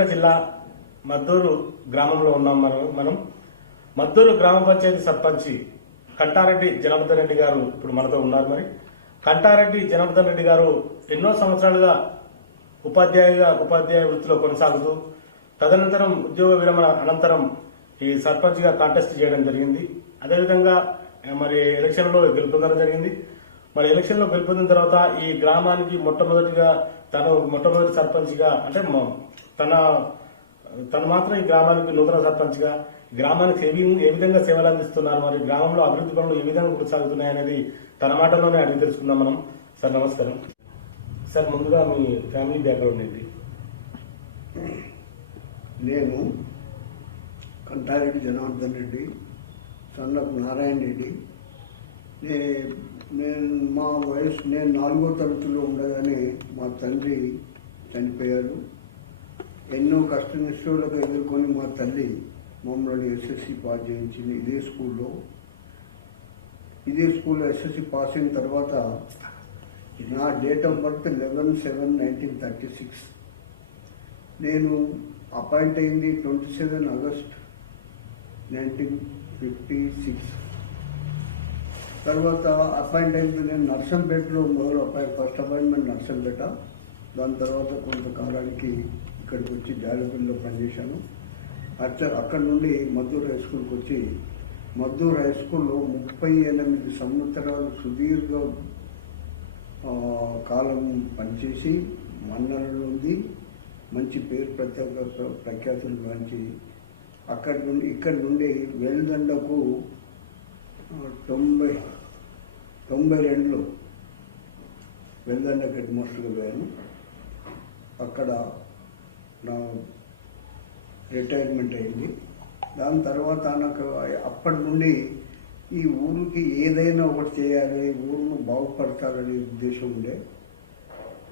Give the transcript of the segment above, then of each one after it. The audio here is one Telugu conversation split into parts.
సూర్యాపేట జిల్లా మద్దూరు గ్రామంలో ఉన్నాం. మనం మద్దూరు గ్రామ పంచాయతీ సర్పంచి కంటారెడ్డి జనార్దన్ రెడ్డి గారు ఇప్పుడు మనతో ఉన్నారు. మరి కంటారెడ్డి జనార్దన్ రెడ్డి గారు ఎన్నో సంవత్సరాలుగా ఉపాధ్యాయ వృత్తిలో కొనసాగుతూ తదనంతరం ఉద్యోగ విరమణ అనంతరం ఈ సర్పంచ్ గా కాంటెస్ట్ చేయడం జరిగింది. అదేవిధంగా మరి ఎలక్షన్ లో గెలుపొందడం జరిగింది. మరి ఎలక్షన్ లో గెలుపొందిన తర్వాత ఈ గ్రామానికి మొట్టమొదటి సర్పంచ్ గా అంటే తను మాత్రం ఈ గ్రామానికి నూతన సర్పంచ్ గా గ్రామానికి ఏ విధంగా సేవలు అందిస్తున్నారు, మరి గ్రామంలో అభివృద్ధి పనులు ఏ విధంగా కొనసాగుతున్నాయి అనేది తన మాటల్లోనే అడిగి తెలుసుకుందాం మనం. సార్ నమస్కారం. సార్ ముందుగా మీ ఫ్యామిలీ బ్యాక్గ్రౌండ్ ఏంటి? నేను కంటారెడ్డి జనార్దన్ రెడ్డి, సన్ ఆఫ్ నారాయణ రెడ్డి. నేను 4వ తరగతిలో ఉండగానే మా తండ్రి చనిపోయారు. ఎన్నో కష్ట నిష్ఠులకు ఎదుర్కొని మా తల్లి మమ్మల్ని ఎస్ఎస్సి పాస్ చేయించింది. ఇదే స్కూల్లో ఎస్ఎస్సి పాస్ అయిన తర్వాత నా డేట్ ఆఫ్ బర్త్ 11/7/1936. నేను అపాయింట్ అయింది 27 ఆగస్ట్ 1956. తర్వాత అపాయింట్ అయింది నేను నర్సంపేటలో ఫస్ట్ అపాయింట్మెంట్ నర్సంపేట. దాని తర్వాత కొంతకాలానికి ఇక్కడికి వచ్చి జాలిపల్లిలో పనిచేశాను. అక్కడ నుండి మద్దూరు హై స్కూల్కి వచ్చి మద్దూరు హై స్కూల్లో 38 సంవత్సరాలు సుదీర్ఘ కాలం పనిచేసి మన్ననలు ఉంది, మంచి పేరు ప్రఖ్యాతులు గాంచి ఇక్కడి నుండి వెల్దండకు 92లో వెల్దండ హెడ్ మాస్టర్గా పోయాను. అక్కడ నా రిటైర్మెంట్ అయింది. దాని తర్వాత నాకు అప్పటి నుండి ఈ ఊరికి ఏదైనా ఒకటి చేయాలి, ఊరును బాగుపరచాలనే ఉద్దేశం ఉండే.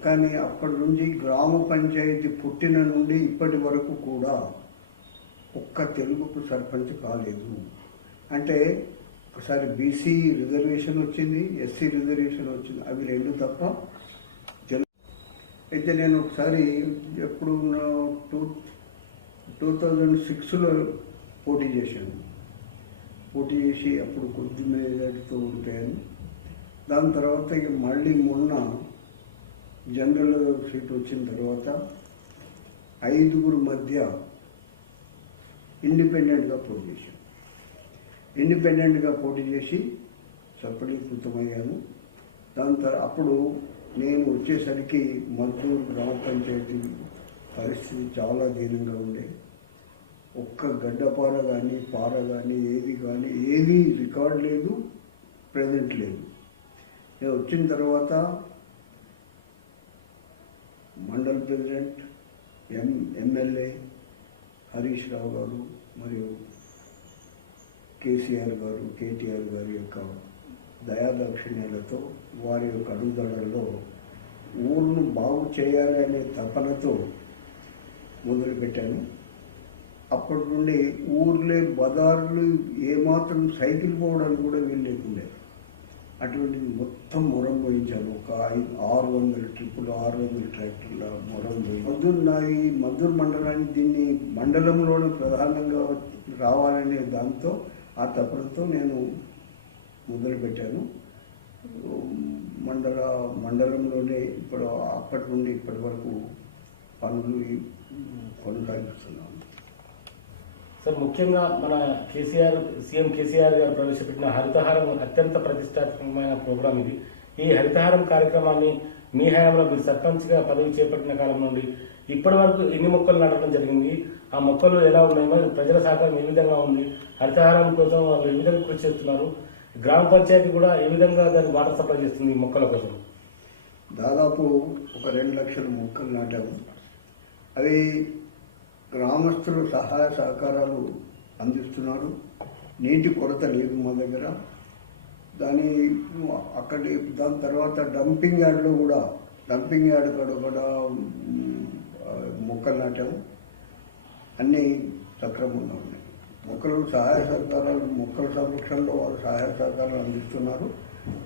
కానీ అప్పటి నుంచి గ్రామ పంచాయతీ పుట్టిన నుండి ఇప్పటి వరకు కూడా ఒక్క తెలుగుకు సర్పంచ్ కాలేదు. అంటే ఒకసారి బీసీ రిజర్వేషన్ వచ్చింది, ఎస్సీ రిజర్వేషన్ వచ్చింది, అవి 2 తప్ప. అయితే నేను ఒకసారి ఎప్పుడు 2006లో పోటీ చేసి అప్పుడు కొద్ది మేజార్టీతో ఉంటాయని. దాని తర్వాత ఇక మళ్ళీ మొన్న జనరల్ సీట్ వచ్చిన తర్వాత 5 మధ్య ఇండిపెండెంట్గా పోటీ చేసి సఫలీకృతమయ్యాను. దాని తర్వాత అప్పుడు నేను వచ్చేసరికి మద్దూరు గ్రామ పంచాయతీ పరిస్థితి చాలా దీనంగా ఉండే. ఒక్క గడ్డపార కానీ పార కానీ ఏది రికార్డ్ లేదు, ప్రెజెంట్ లేదు. నేను వచ్చిన తర్వాత మండల ప్రెసిడెంట్, ఎమ్మెల్యే హరీష్ రావు గారు మరియు కేటీఆర్ గారి యొక్క దయాదాక్షిణ్యాలతో వారి యొక్క అడుగుదలల్లో ఊరును బాగు చేయాలి అనే తపనతో మొదలుపెట్టాను. అప్పటి నుండి ఊర్లే బజార్లు ఏమాత్రం సైకిల్ పోవడానికి కూడా వీలు లేకుండే. అటువంటిది మొత్తం మొరం పోయించాను. ఒక 600 ట్రిప్పులు, 600 ట్రాక్టర్ల మొరం పోయి మద్దూరు మండలానికి దీన్ని మండలంలోనే ప్రధానంగా రావాలనే దాంతో ఆ తపనతో నేను మొదలుపెట్టాను. మండలంలోనే అప్పటి నుండి ఇప్పటి వరకు పనులు కొనసాగిస్తున్నాను. సార్ ముఖ్యంగా మన సీఎం కేసీఆర్ గారు ప్రవేశపెట్టిన హరితహారం అత్యంత ప్రతిష్టాత్మకమైన ప్రోగ్రాం ఇది. ఈ హరితహారం కార్యక్రమాన్ని మీ హయాంలో మీరు సర్పంచ్ గా పదవి చేపట్టిన కాలం నుండి ఇప్పటి వరకు ఎన్ని మొక్కలు నాటడం జరిగింది? ఆ మొక్కలు ఎలా ఉన్నాయి? మరి ప్రజల సహకారం ఏ విధంగా ఉంది? హరితహారం కోసం వాళ్ళు ఏ విధంగా కృషి చేస్తున్నారు? గ్రామ పంచాయతీ కూడా ఏ విధంగా దాన్ని వాటర్ సప్లై చేస్తుంది ఈ మొక్కల కోసం? దాదాపు ఒక 2 లక్షల మొక్కలు నాటాము. అవి గ్రామస్తులు సహాయ సహకారాలు అందిస్తున్నారు. నీటి కొరత లేదు మా దగ్గర. దాని తర్వాత డంపింగ్ యార్డ్ కాడ కూడా మొక్కలు నాటాము. అన్నీ సక్రమంగా ఉన్నాయి. మొక్కల సంరక్షణలో వారు సహాయ సహకారాలు అందిస్తున్నారు.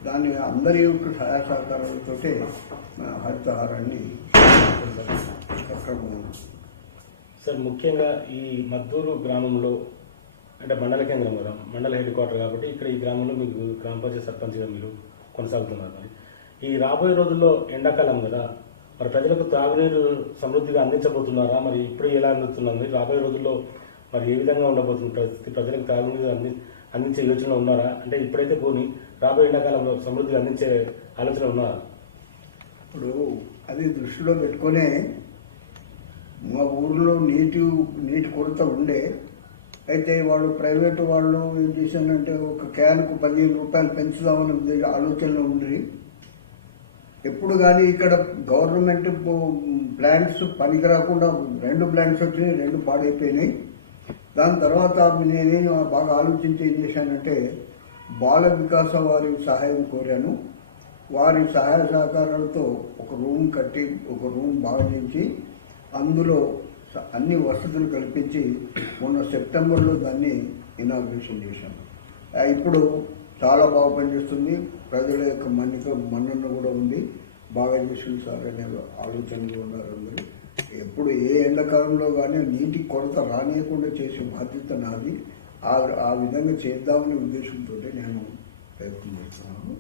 దాని అందరి యొక్క సహాయ సహకారాలతో హరితహారాన్ని సక్రమంగా. సార్ ముఖ్యంగా ఈ మద్దూరు గ్రామంలో అంటే మండల కేంద్రం కదా, మండల హెడ్ క్వార్టర్ కాబట్టి ఇక్కడ ఈ గ్రామంలో మీకు గ్రామ పంచాయతీ సర్పంచ్గా మీరు కొనసాగుతున్నారు. మరి ఈ రాబోయే రోజుల్లో ఎండాకాలం కదా, మరి ప్రజలకు తాగునీరు సమృద్ధిగా అందించబోతున్నారా? మరి ఇప్పుడు ఎలా అందుతున్నది? రాబోయే రోజుల్లో మరి ఏ విధంగా ఉండబోతుంది పరిస్థితి? ప్రజలకు తాగునీరు అందించే యోచన ఉన్నారా? అంటే ఇప్పుడైతే పోనీ రాబోయే ఎండాకాలంలో సమృద్ధిగా అందించే ఆలోచన ఉన్నారా? ఇప్పుడు అది దృష్టిలో పెట్టుకునే మా ఊర్లో నీటి కొరత ఉండే. అయితే వాళ్ళు ప్రైవేటు వాళ్ళు ఏం చేశారంటే ఒక క్యాన్కు 15 రూపాయలు పెంచుదామని ఆలోచనలో ఉండ్రి. ఎప్పుడు కానీ ఇక్కడ గవర్నమెంట్ ప్లాంట్స్ పనికి రాకుండా 2 ప్లాంట్స్ వచ్చినాయి, 2 పాడైపోయినాయి. దాని తర్వాత నేనేం బాగా ఆలోచించి ఏం చేశానంటే బాల వికాస వారి సహాయం కోరాను. వారి సహాయ సహకారాలతో ఒక రూమ్ కట్టి, ఒక రూమ్ బాగా చేసి అందులో అన్ని వసతులు కల్పించి మొన్న సెప్టెంబర్లో దాన్ని ఇనాగ్రేషన్ చేశాను. ఇప్పుడు చాలా బాగా పనిచేస్తుంది. ప్రజల యొక్క మన్నన కూడా ఉంది. బాగా చేసింది సార్ అనే ఆలోచనలు ఉన్నారు అందరూ. ఎప్పుడు ఏ ఎండాకాలంలో కానీ నీటి కొరత రానియకుండా చేసే బాధ్యత నాది. ఆ విధంగా చేద్దామనే ఉద్దేశంతో నేను ప్రయత్నం చేస్తున్నాను.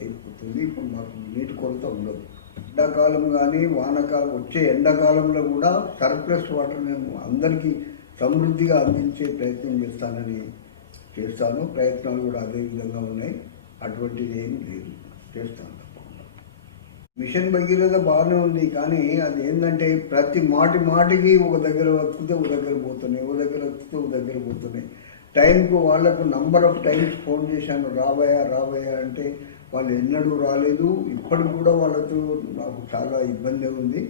అయిపోతుంది. ఇప్పుడు మాకు నీటి కొరత ఉండదు. ఎండాకాలం కానీ వానకాలం వచ్చే ఎండాకాలంలో కూడా సర్ప్లస్ వాటర్ నేను అందరికీ సమృద్ధిగా అందించే ప్రయత్నం చేస్తాను. ప్రయత్నాలు కూడా అదే విధంగా ఉన్నాయి. అటువంటిది ఏమీ లేదు, చేస్తాను. మిషన్ భగీరథ బాగానే ఉంది. కానీ అది ఏంటంటే ప్రతి మాటికి ఒక దగ్గర వస్తుతే ఒక దగ్గర పోతున్నాయి, ఒక దగ్గర వస్తుతే ఒక దగ్గర పోతున్నాయి. టైంకు వాళ్లకు నంబర్ ఆఫ్ టైమ్స్ ఫోన్ చేశాను, రాబోయా అంటే వాళ్ళు ఎన్నడూ రాలేదు. ఇప్పటికి కూడా వాళ్ళతో నాకు చాలా ఇబ్బంది ఉంది.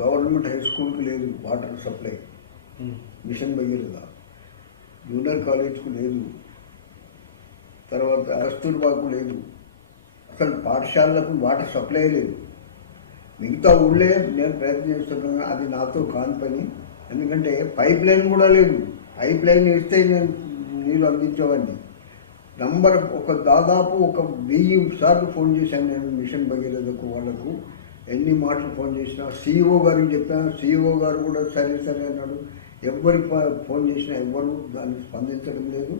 గవర్నమెంట్ హై స్కూల్కి లేదు water supply, mission Bhagiratha. Junior కాలేజ్కు లేదు, తర్వాత కస్తూర్బాకు లేదు. అసలు పాఠశాలలకు వాటర్ సప్లై లేదు. మిగతా ఊళ్ళే నేను ప్రయత్నం చేస్తున్నాను. అది నాతో కాని పని. ఎందుకంటే పైప్ లైన్ కూడా లేదు. పైప్ లైన్ ఇస్తే నేను నీళ్ళు అందించేవాడిని. దాదాపు 1000 సార్లు ఫోన్ చేశాను నేను మిషన్ భగీరథకు. వాళ్లకు ఎన్ని మాటలు ఫోన్ చేసినా, సిఇఓ గారికి చెప్పాను. సిఇఓ గారు కూడా సరే అన్నాడు. ఎవరికి ఫోన్ చేసినా ఎవ్వరు దాన్ని స్పందించడం లేదు.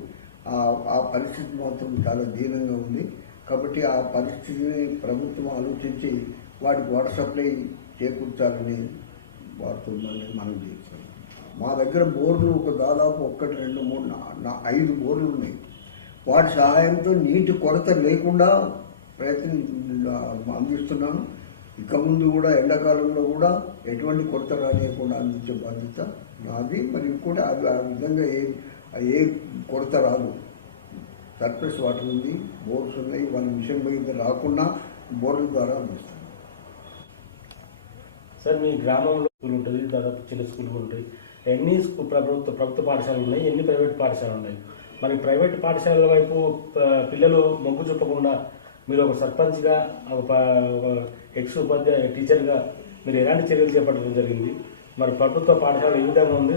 ఆ పరిస్థితి మాత్రం చాలా దీనంగా ఉంది. కాబట్టి ఆ పరిస్థితిని ప్రభుత్వం ఆలోచించి వాటికి వాటర్ సప్లై చేకూర్చాలని వారితో మనం చేస్తాం. మా దగ్గర బోర్లు దాదాపు 1, 2, 3, 5 బోర్లు ఉన్నాయి. వాటి సహాయంతో నీటి కొరత లేకుండా ప్రయత్నం అందిస్తున్నాను. ఇక ముందు కూడా ఎండాకాలంలో కూడా ఎటువంటి కొరత రానియకుండా అందించే బాధ్యత నాది. మరి కూడా ఆ విధంగా ఏ కొరత రాదు. సర్ప్లస్ వాటర్ ఉంది, బోర్స్ ఉన్నాయి. వాళ్ళ మిషన్ భగీరథ రాకుండా బోర్ల ద్వారా అందిస్తాను. సార్ మీ గ్రామంలో స్కూల్ ఉంటుంది, దాదాపు చిన్న స్కూల్ కూడా ఉంటుంది. ఎన్ని ప్రభుత్వ పాఠశాలలు ఉన్నాయి, ఎన్ని ప్రైవేట్ పాఠశాలలు ఉన్నాయి? మరి ప్రైవేట్ పాఠశాలల వైపు పిల్లలు మొగ్గు చూపకుండా మీరు ఒక సర్పంచ్గా, ఒక ఎక్స్ ఉపాధ్యాయ టీచర్గా మీరు ఎలాంటి చర్యలు చేపట్టడం జరిగింది? మరి ప్రభుత్వ పాఠశాల ఏ విధంగా ఉంది?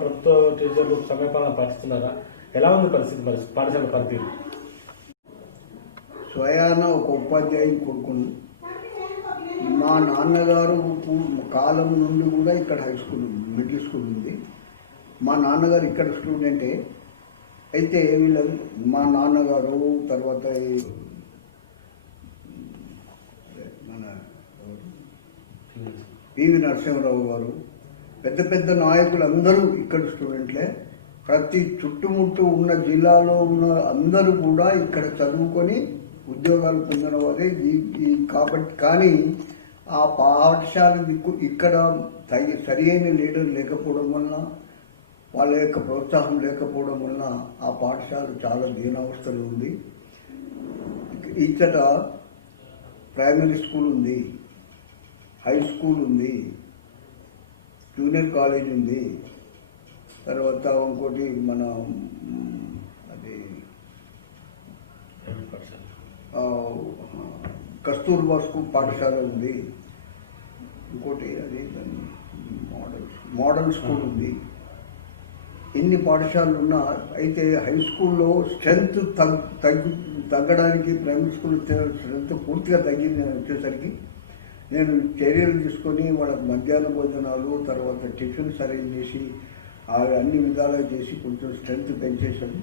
ప్రభుత్వ టీచర్లు సమయపాలన పాటిస్తున్నారా? ఎలా ఉంది పరిస్థితి? మరి పాఠశాల పనితీరు? స్వయాన ఒక ఉపాధ్యాయుని కొడుకును. మా నాన్నగారు కాలం నుండి కూడా ఇక్కడ హై స్కూల్, మిడిల్ స్కూల్ ఉంది. మా నాన్నగారు ఇక్కడ స్టూడెంటే. అయితే మా నాన్నగారు, తర్వాత మన పివి నరసింహరావు గారు, పెద్ద నాయకులు అందరూ ఇక్కడ స్టూడెంట్లే. ప్రతి చుట్టుముట్టు ఉన్న జిల్లాలో ఉన్న అందరూ కూడా ఇక్కడ చదువుకొని ఉద్యోగాలు పొందిన వారే. కాబట్టి కానీ ఆ పాఠశాల ఇక్కడ సరి అయిన లీడర్ లేకపోవడం వలన, వాళ్ళ యొక్క ప్రోత్సాహం లేకపోవడం వలన ఆ పాఠశాల చాలా దీనావస్థలో ఉంది. ఇచ్చట ప్రైమరీ స్కూల్ ఉంది, హై స్కూల్ ఉంది, జూనియర్ కాలేజ్ ఉంది. తర్వాత ఇంకోటి మన అది కస్తూర్బా స్కూల్ పాఠశాల ఉంది. ఇంకోటి అది మోడల్ స్కూల్ ఉంది. ఎన్ని పాఠశాలలు ఉన్నా అయితే హై స్కూల్లో స్ట్రెంత్ తగ్గడానికి, ప్రైమరీ స్కూల్ స్ట్రెంత్ పూర్తిగా తగ్గింది వచ్చేసరికి నేను చర్యలు తీసుకొని వాళ్ళకి మధ్యాహ్న భోజనాలు తర్వాత టిఫిన్స్ అరేంజ్ చేసి అన్ని విధాలుగా చేసి కొంచెం స్ట్రెంత్ పెంచేశాను.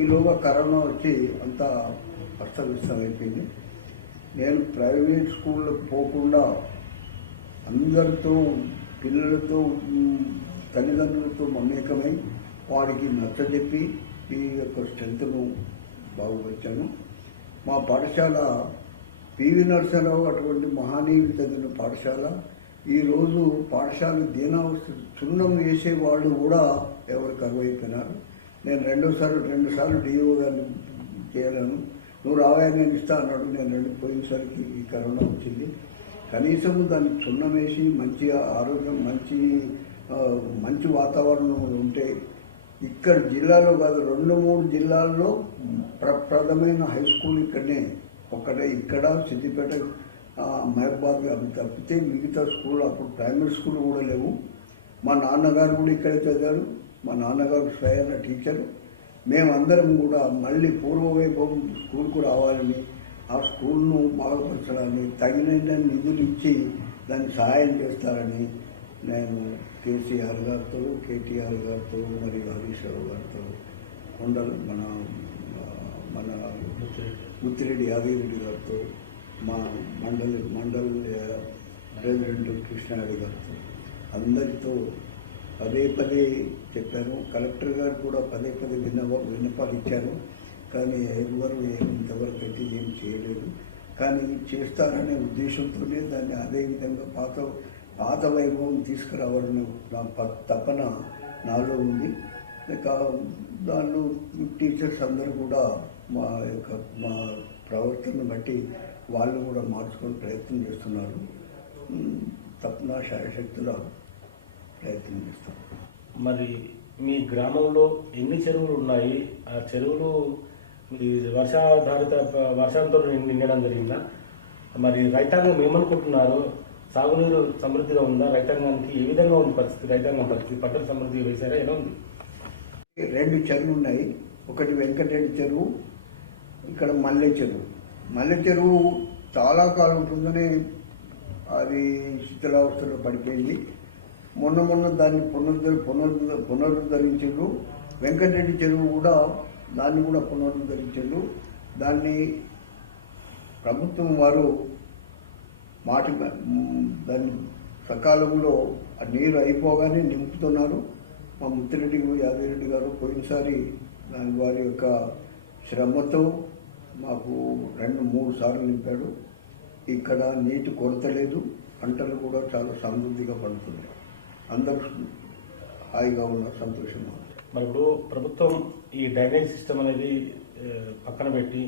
ఈలోగా కరోనా వచ్చి అంతా అస్తవ్యస్తం అయిపోయింది. నేను ప్రైవేట్ స్కూల్లో పోకుండా అందరితో పిల్లలతో తల్లిదండ్రులతో మమేకమై వాడికి నచ్చజెప్పి ఈ యొక్క స్ట్రెంత్ను బాగుపరిచాను. మా పాఠశాల పివి నరసింహరావు అటువంటి మహనీయులు తగిన పాఠశాల. ఈరోజు పాఠశాల దీనావస్థ చున్నం వేసేవాళ్ళు కూడా ఎవరు కరువైపోయినారు. నేను రెండు సార్లు డిఓ గారిని చేయలేను, నువ్వు రావా నేను ఇస్తా అన్నాడు. నేను పోయినసరికి ఈ కరోనా వచ్చింది. కనీసం దాన్ని చున్నం వేసి మంచి ఆరోగ్యం మంచి వాతావరణం ఉంటే ఇక్కడ జిల్లాలో కాదు 2-3 జిల్లాల్లో ప్రప్రథమైన హై స్కూల్ ఒక్కటే ఇక్కడ సిద్దిపేట మహబాద్ అవి తప్పితే మిగతా స్కూల్ అప్పుడు ప్రైమరీ స్కూల్ కూడా లేవు. మా నాన్నగారు కూడా ఇక్కడే చదివారు. మా నాన్నగారు స్వయాన టీచరు. మేమందరం కూడా మళ్ళీ పూర్వవైభవం స్కూల్కు రావాలని, ఆ స్కూల్ను బాగుపరచడాన్ని తగిన నిధులు ఇచ్చి దాన్ని సహాయం చేస్తారని నేను కేసీఆర్ గారితో, కేటీఆర్ గారితో, మరి హరీష్ రావు గారితో, మన ముత్తిరెడ్డి యాదగిరెడ్డి గారితో, మా మండల్ ప్రెసిడెంట్ కృష్ణారెడ్డి గారితో అందరితో పదే చెప్పాను. కలెక్టర్ గారు కూడా పదే విన్నపాలు ఇచ్చారు. కానీ ఎవరు ఇంతవరకు అయితే ఏం చేయలేదు. కానీ చేస్తారనే ఉద్దేశంతోనే దాన్ని అదేవిధంగా పాత వైభవం తీసుకురావాలనే నా తపన నాలో ఉంది. దానిలో టీచర్స్ అందరూ కూడా మా ప్రవర్తనను బట్టి వాళ్ళు కూడా మార్చుకొని ప్రయత్నం చేస్తున్నారు. తప్పన శాయశక్తుల ప్రయత్నం చేస్తారు. మరి మీ గ్రామంలో ఎన్ని చెరువులు ఉన్నాయి? ఆ చెరువులు వర్షాంతో నిండడం జరిగిందా? మరి రైతాంగం ఏమనుకుంటున్నారు? సాగునీరు సమృద్ధిగా ఉందా? రైతాంగానికి ఏ విధంగా ఉంది పరిస్థితి? రైతాంగం పరిస్థితి పంటల సమృద్ధి వేశారా? ఎలా ఉంది? 2 చెరువులు ఉన్నాయి. ఒకటి వెంకటరెడ్డి చెరువు, ఇక్కడ మల్లె చెరువు చాలా కాలం ఉంటుందని అది శిథిలావస్థలో పడిపోయింది. మొన్న దాన్ని పునరుద్ధరించారు. వెంకటరెడ్డి చెరువు కూడా దాన్ని కూడా పునరుద్ధరించారు. దాన్ని ప్రభుత్వం వారు దాన్ని సకాలంలో ఆ నీరు అయిపోగానే నింపుతున్నారు. మా ముత్తిరెడ్డి యాదగిరెడ్డి గారు పోయినసారి వారి యొక్క శ్రమతో మాకు 2-3 సార్లు నింపాడు. ఇక్కడ నీటి కొరత లేదు, పంటలు కూడా చాలా సమృద్ధిగా పండుతున్నాయి. అందరూ హాయిగా ఉన్న సంతోషంగా ఉంది. మరి ఇప్పుడు ప్రభుత్వం ఈ డ్రైనేజ్ సిస్టమ్ అనేది పక్కన పెట్టి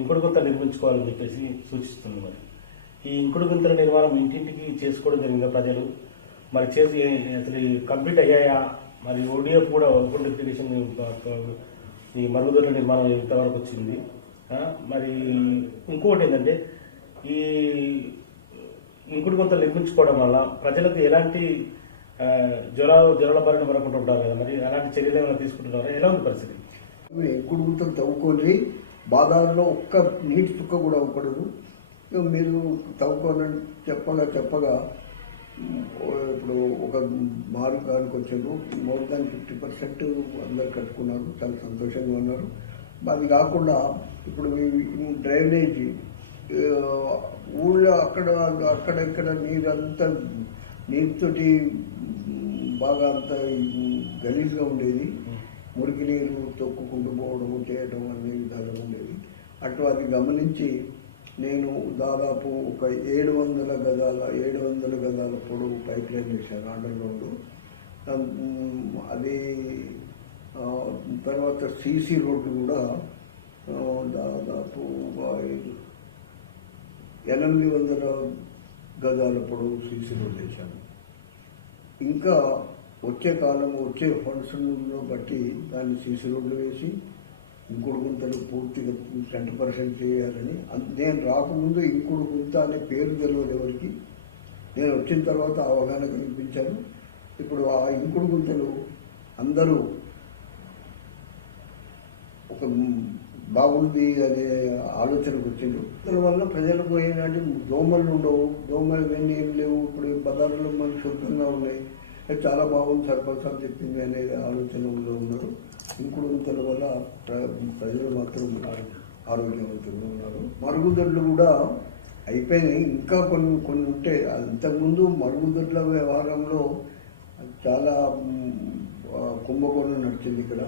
ఇంకుడు గుంత నిర్మించుకోవాలని చెప్పేసి సూచిస్తుంది. మరి ఈ ఇంకుడు గుంతల నిర్మాణం ఇంటింటికి చేసుకోవడం జరిగిందా ప్రజలు? మరి చేసి అసలు కంప్లీట్ అయ్యాయా? మరి ఓడిఎఫ్ కూడా ఓపెన్ డెప్లికేషన్ ఈ మరుగుదొడ్ల నిర్మాణం ఇంతవరకు వచ్చింది. మరి ఇంకొకటి ఏంటంటే ఈ ఇంకుడు గుంతలు నిర్మించుకోవడం వల్ల ప్రజలకు ఎలాంటి జ్వరాల బారిన పడకుండా ఉంటారు కదా, మరి అలాంటి చర్యలు ఏమైనా తీసుకుంటున్నారా? ఎలా ఉంది పరిస్థితి? ఇంకుడు గుంతలు తవ్వుకొని బాదారులో ఒక్క నీటి చుక్క కూడా అవ్వకూడదు. మీరు తవ్వుకోవాలని చెప్పగా ఇప్పుడు ఒక మార్గానికి వచ్చారు. మోర్ దాన్ 50% అందరు కట్టుకున్నారు. చాలా సంతోషంగా ఉన్నారు. అది కాకుండా ఇప్పుడు డ్రైనేజీ ఊళ్ళో అక్కడ నీరుతోటి బాగా అంతా గలీజ్గా ఉండేది. మురికి నీరు తొక్కుకుంటూ పోవడం చేయడం అనే విధాలుగా ఉండేది. అటు అది గమనించి నేను దాదాపు ఒక 700 గజాల పొడవు పైప్ లైన్ వేశాను అండర్ గ్రౌండ్. అది తర్వాత సీసీ రోడ్డు కూడా దాదాపు 800 గజాల పొడవు సీసీ రోడ్డు వేశాను. ఇంకా వచ్చే ఫండ్స్ను బట్టి దాన్ని సీసీ రోడ్లు వేసి ఇంకుడు గుంతలు పూర్తిగా 100% చేయాలని. నేను రాకముందు ఇంకుడు గుంత అనే పేరు తెలియదు ఎవరికి. నేను వచ్చిన తర్వాత అవగాహన కల్పించాను. ఇప్పుడు ఆ ఇంకుడు గుంతలు అందరూ ఒక బాగుంది అనే ఆలోచనకు వచ్చిండు. దానివల్ల ప్రజలకు ఏంటంటే దోమలు ఉండవు, దోమలు ఇవన్నీ ఏం లేవు, ఇప్పుడు బజార్లో మనకు శుభ్రంగా ఉన్నాయి, అది చాలా బాగుంది సర్పంచ్ అని చెప్పింది అనే ఆలోచనలో ఉన్నారు. ఇంకుడుగుంతల వల్ల ప్రజలు మాత్రం ఆరోగ్యవంతంగా ఉన్నారు. మరుగుదొడ్లు కూడా అయిపోయినాయి, ఇంకా కొన్ని కొన్ని ఉంటే. ఇంతకుముందు మరుగుదొడ్ల వ్యవహారంలో చాలా కుంభకోణం నడిచింది ఇక్కడ.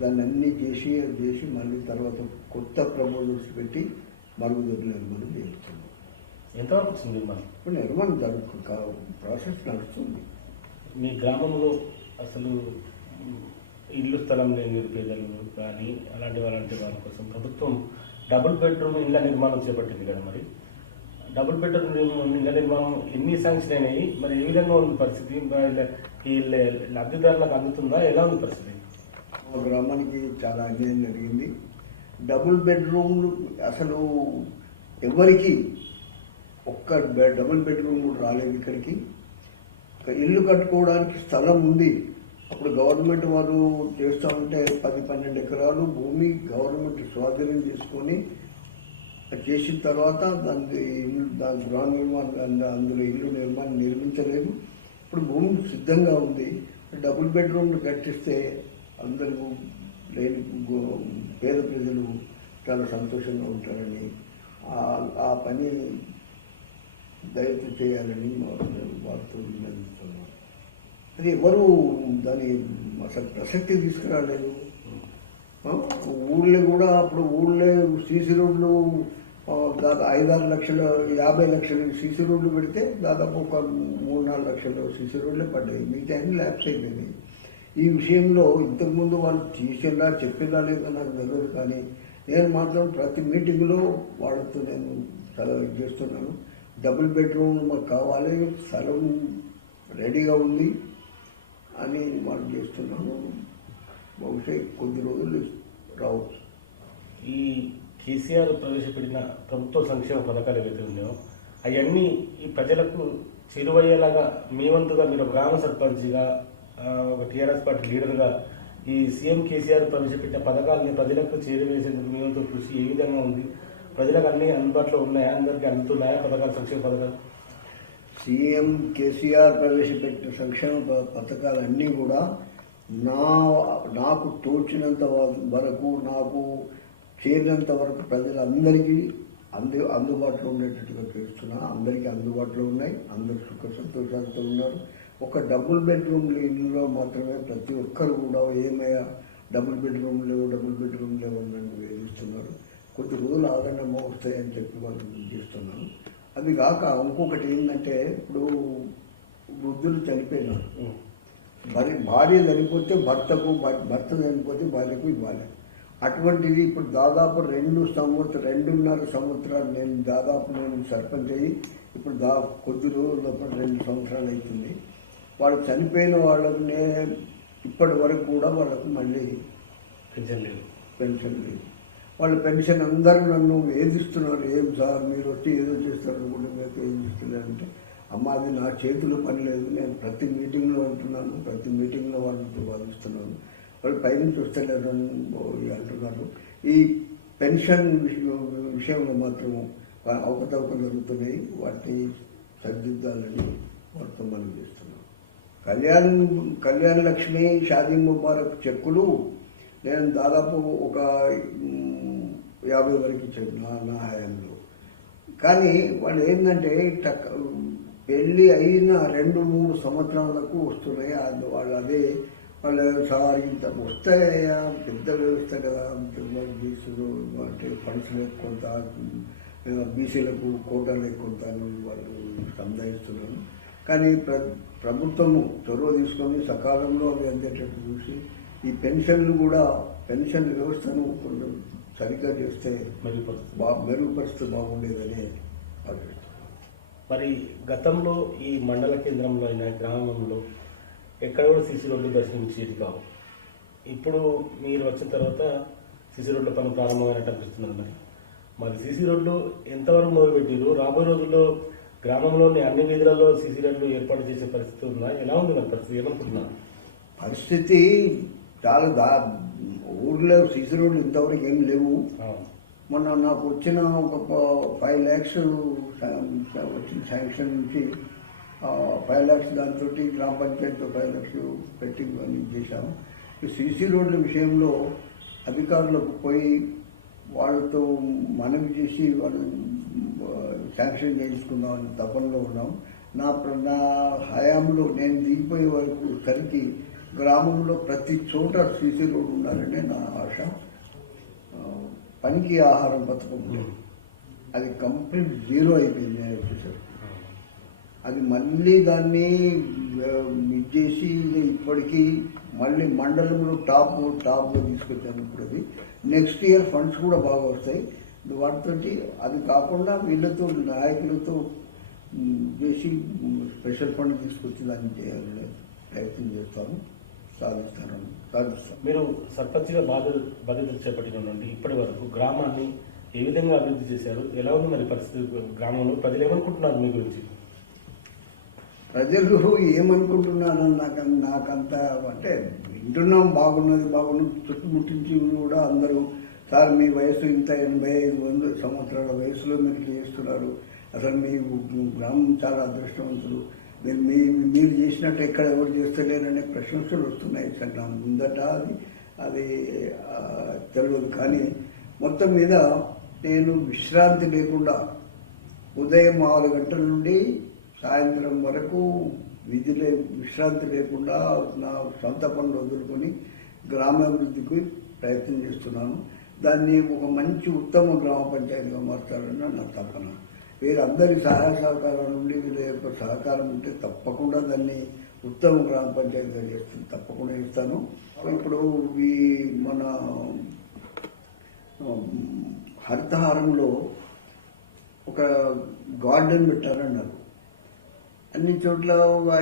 దాన్ని అన్నీ చేసి మళ్ళీ తర్వాత కొత్త ప్రపోజల్స్ పెట్టి మరుగుదొడ్ల నిర్మాణం చేస్తున్నాం. ఎంతవరకు వచ్చింది నిర్మాణం? ఇప్పుడు నిర్మాణం ప్రాసెస్ నడుస్తుంది. మీ గ్రామంలో అసలు ఇల్లు స్థలం లేని నిరుపేదలు కానీ అలాంటి వాళ్ళ కోసం ప్రభుత్వం డబుల్ బెడ్రూమ్ ఇళ్ల నిర్మాణం చేపట్టింది కదా. మరి డబుల్ బెడ్రూమ్ ఇళ్ల నిర్మాణం ఎన్ని శాంక్షన్ అయినాయి, మరి ఏ విధంగా ఉంది పరిస్థితి? ఈ లబ్ధిదారులకు అందుతుందా? ఎలా ఉంది పరిస్థితి? మా గ్రామానికి చాలా అన్యాయం జరిగింది. డబుల్ బెడ్రూమ్లు అసలు ఎవరికి ఒక్క డబుల్ బెడ్రూమ్ కూడా రాలేదు ఇక్కడికి. ఇల్లు కట్టుకోవడానికి స్థలం ఉంది. అప్పుడు గవర్నమెంట్ వాళ్ళు చేస్తూ ఉంటే 10-12 ఎకరాలు భూమి గవర్నమెంట్ స్వాధీనం చేసుకొని చేసిన తర్వాత దాని గృహ నిర్మాణం, అందులో ఇల్లు నిర్మాణం నిర్మించలేదు. ఇప్పుడు భూమి సిద్ధంగా ఉంది. డబుల్ బెడ్రూమ్లు కట్టిస్తే అందరూ లేని పేద ప్రజలు చాలా సంతోషంగా ఉంటారని, ఆ పని దయచేసి చేయాలని వారితో విన్నవిస్తున్నాం. అది ఎవరు దాని అసలు ప్రసక్తి తీసుకురాలేదు. ఊళ్ళో కూడా అప్పుడు ఊళ్ళో సీసీ రోడ్లు దాదాపు 5-6 లక్షలు 50 లక్షలు సీసీ రోడ్లు పెడితే దాదాపు ఒక 3-4 లక్షలు సీసీ రోడ్లే పడ్డాయి. మిగతా అన్ని ల్యాబ్స్ అయిపోయినాయి. ఈ విషయంలో ఇంతకుముందు వాళ్ళు చేసేలా చెప్పేలా లేదో నాకు తెలియదు, కానీ నేను మాత్రం ప్రతి మీటింగ్లో వాళ్ళతో నేను చాలా చేస్తున్నాను. డబుల్ బెడ్రూమ్ మాకు కావాలి, స్థలం రెడీగా ఉంది అని వాళ్ళు చేస్తున్నాను. బహుశా కొద్ది రోజులు రావచ్చు. ఈ కేసీఆర్ ప్రవేశపెట్టిన ప్రభుత్వ సంక్షేమ పథకాలు ఏవైతే ఉన్నాయో అవన్నీ ఈ ప్రజలకు చేరువయ్యేలాగా మీ వంతుగా మీరు గ్రామ సర్పంచ్గా, ఒక టీఆర్ఎస్ పార్టీ లీడర్గా ఈ సీఎం కేసీఆర్ ప్రవేశపెట్టిన పథకాలని ప్రజలకు చేరువేసేందుకు మీ వంతు కృషి ఏ విధంగా ఉంది? ప్రజలకు అన్ని అందుబాటులో ఉన్నాయా? అందరికీ అందుతున్నాయా పథకాలు, సంక్షేమ పథకాలు? సీఎం కేసీఆర్ ప్రవేశపెట్టిన సంక్షేమ పథకాలన్నీ కూడా నాకు తోచినంత వరకు, నాకు చేరినంత వరకు ప్రజలందరికీ అందుబాటులో ఉండేటట్టుగా చేస్తున్నా. అందరికీ అందుబాటులో ఉన్నాయి, అందరు సుఖ సంతోషాలతో ఉన్నారు. ఒక డబుల్ బెడ్రూమ్ ఇల్లులో మాత్రమే ప్రతి ఒక్కరు కూడా ఏమయ్యా డబుల్ బెడ్రూమ్ లేవు అని వేధిస్తున్నారు. కొద్ది రోజులు ఆదరణ వస్తాయని చెప్పి వాళ్ళు చేస్తున్నాను. అది కాక ఇంకొకటి ఏంటంటే, ఇప్పుడు వృద్ధులు చనిపోయినారు, భార్య చనిపోతే భర్తకు, భర్త చనిపోతే భార్యకు ఇవ్వాలి. అటువంటిది ఇప్పుడు దాదాపు 2.5 సంవత్సరాలు నేను సర్పంచ్ అయ్యి ఇప్పుడు కొద్ది రోజులు 2 సంవత్సరాలు అవుతుంది. వాళ్ళు చనిపోయిన వాళ్ళకు ఇప్పటి వరకు కూడా వాళ్ళకు మళ్ళీ పెన్షన్ లేదు. వాళ్ళ పెన్షన్ అందరూ నన్ను వేధిస్తున్నారు. ఏం సార్ మీరు వచ్చి ఏదో చేస్తారు అనుకుంటే మీకు ఏం ఇస్తున్నారంటే, అమ్మ అది నా చేతిలో పని లేదు, నేను ప్రతి మీటింగ్లో అంటున్నాను, ప్రతి మీటింగ్లో వాళ్ళతో వాదిస్తున్నాను, వాళ్ళు పైనుంచి వస్తలేరు అంటున్నారు. ఈ పెన్షన్ విషయంలో మాత్రం అవకతవకలు జరుగుతున్నాయి. వాటిని సరిదిద్దాలని వారితో మనం చేస్తున్నాం. కళ్యాణ లక్ష్మి, షాదీ ముబారక్ చెక్కులు నేను దాదాపు ఒక 50 వరకు ఇచ్చాను నా హయాంలో. కానీ వాళ్ళు ఏంటంటే పెళ్ళి అయిన 2-3 సంవత్సరాలకు వస్తున్నాయి. వాళ్ళు వాళ్ళు సార్ ఇంత వస్తాయా, పెద్ద వ్యవస్థ కదా, బీసీలు అంటే ఫండ్స్ లేకుంటా, బీసీలకు కోటా లేకుంటా వాళ్ళు సంధాయిస్తున్నారు. కానీ ప్రభుత్వము చొరవ తీసుకొని సకాలంలో అవి అందేటట్టు చూసి ఈ పెన్షన్ వ్యవస్థను కొంచెం సరిగ్గా చేస్తే మెరుగుపరిస్తే బాగుండేదని ఆలోచిస్తున్నాను. మరి గతంలో ఈ మండల కేంద్రంలో అయిన గ్రామంలో ఎక్కడ కూడా సీసీ రోడ్లు దర్శించేది కావు. ఇప్పుడు మీరు వచ్చిన తర్వాత సీసీ రోడ్ల పని ప్రారంభమైనట్టు అనిపిస్తున్నది. మరి సీసీ రోడ్లు ఎంతవరకు మొదలుపెట్టారు? రాబోయే రోజుల్లో గ్రామంలోని అన్ని వీధులలో సీసీ రోడ్లు ఏర్పాటు చేసే పరిస్థితి ఉందా? ఎలా ఉంది మరి పరిస్థితి? ఏమనుకుంటున్నారు? పరిస్థితి చాలా ఊర్లో సీసీ రోడ్లు ఇంతవరకు ఏం లేవు. అవును. మొన్న నాకు వచ్చిన ఒక 5 lakhs వచ్చిన శాంక్షన్ నుంచి 5 lakhs దాంతో గ్రామ పంచాయతీతో 5 lakhs పెట్టి అన్ని చేశాము. ఈ సీసీ రోడ్ల విషయంలో అధికారులకు పోయి వాళ్ళతో మనవి చేసి వాళ్ళు శాంక్షన్ చేయించుకుందామని తపనలో ఉన్నాం. నా హయాంలో నేను దిగిపోయే వరకు సరికి గ్రామంలో ప్రతి చోట సీసీ రోడ్డు ఉండాలనే నా ఆశ. పనికి ఆహారం పథకం అది కంప్లీట్ జీరో అయిపోయింది వచ్చేసరికి. అది మళ్ళీ దాన్ని చేసి ఇప్పటికీ మళ్ళీ మండలంలో టాప్లో తీసుకొచ్చాను. ఇప్పుడు అది నెక్స్ట్ ఇయర్ ఫండ్స్ కూడా బాగా వస్తాయి వాటితోటి. అది కాకుండా వీళ్ళతో నాయకులతో చేసి స్పెషల్ ఫండ్ తీసుకొచ్చి దాన్ని చేయాలని ప్రయత్నం చేస్తాను. సాధిస్తాం. మీరు సర్పంచ్గా బాధ్యతలు చేపట్టిన నుండి ఇప్పటి వరకు గ్రామాన్ని ఏ విధంగా అభివృద్ధి చేశారు? ఎలా ఉంది మరి పరిస్థితి గ్రామంలో? ప్రజలు ఏమనుకుంటున్నారు మీ గురించి? ప్రజలు ఏమనుకుంటున్నారో నాకంతా అంటే వింటున్నాం, బాగున్నది చుట్టుముట్టించి కూడా అందరూ సార్ మీ వయసు ఇంత 85 సంవత్సరాల వయసులో మీరు చేస్తున్నారు, అసలు మీ గ్రామం చాలా అదృష్టవంతులు, మీరు చేసినట్టు ఎక్కడ ఎవరు చేస్తలేరనే ప్రశంసలు వస్తున్నాయి. నా ముందట అది తెలియదు. కానీ మొత్తం మీద నేను విశ్రాంతి లేకుండా ఉదయం 6 గంటల నుండి సాయంత్రం వరకు విశ్రాంతి లేకుండా నా సొంత పనులు వదులుకొని గ్రామాభివృద్ధికి ప్రయత్నం చేస్తున్నాను. దాన్ని ఒక మంచి ఉత్తమ గ్రామ పంచాయతీగా మార్చాలన్న నా తపన. వీరందరి సహాయ సహకారాల నుండి వీళ్ళ యొక్క సహకారం ఉంటే తప్పకుండా దాన్ని ఉత్తమ గ్రామ పంచాయతీగా చేస్తాను, తప్పకుండా ఇస్తాను. ఇప్పుడు ఈ మన హరితహారంలో ఒక గార్డెన్ పెట్టారన్నారు. అన్ని చోట్ల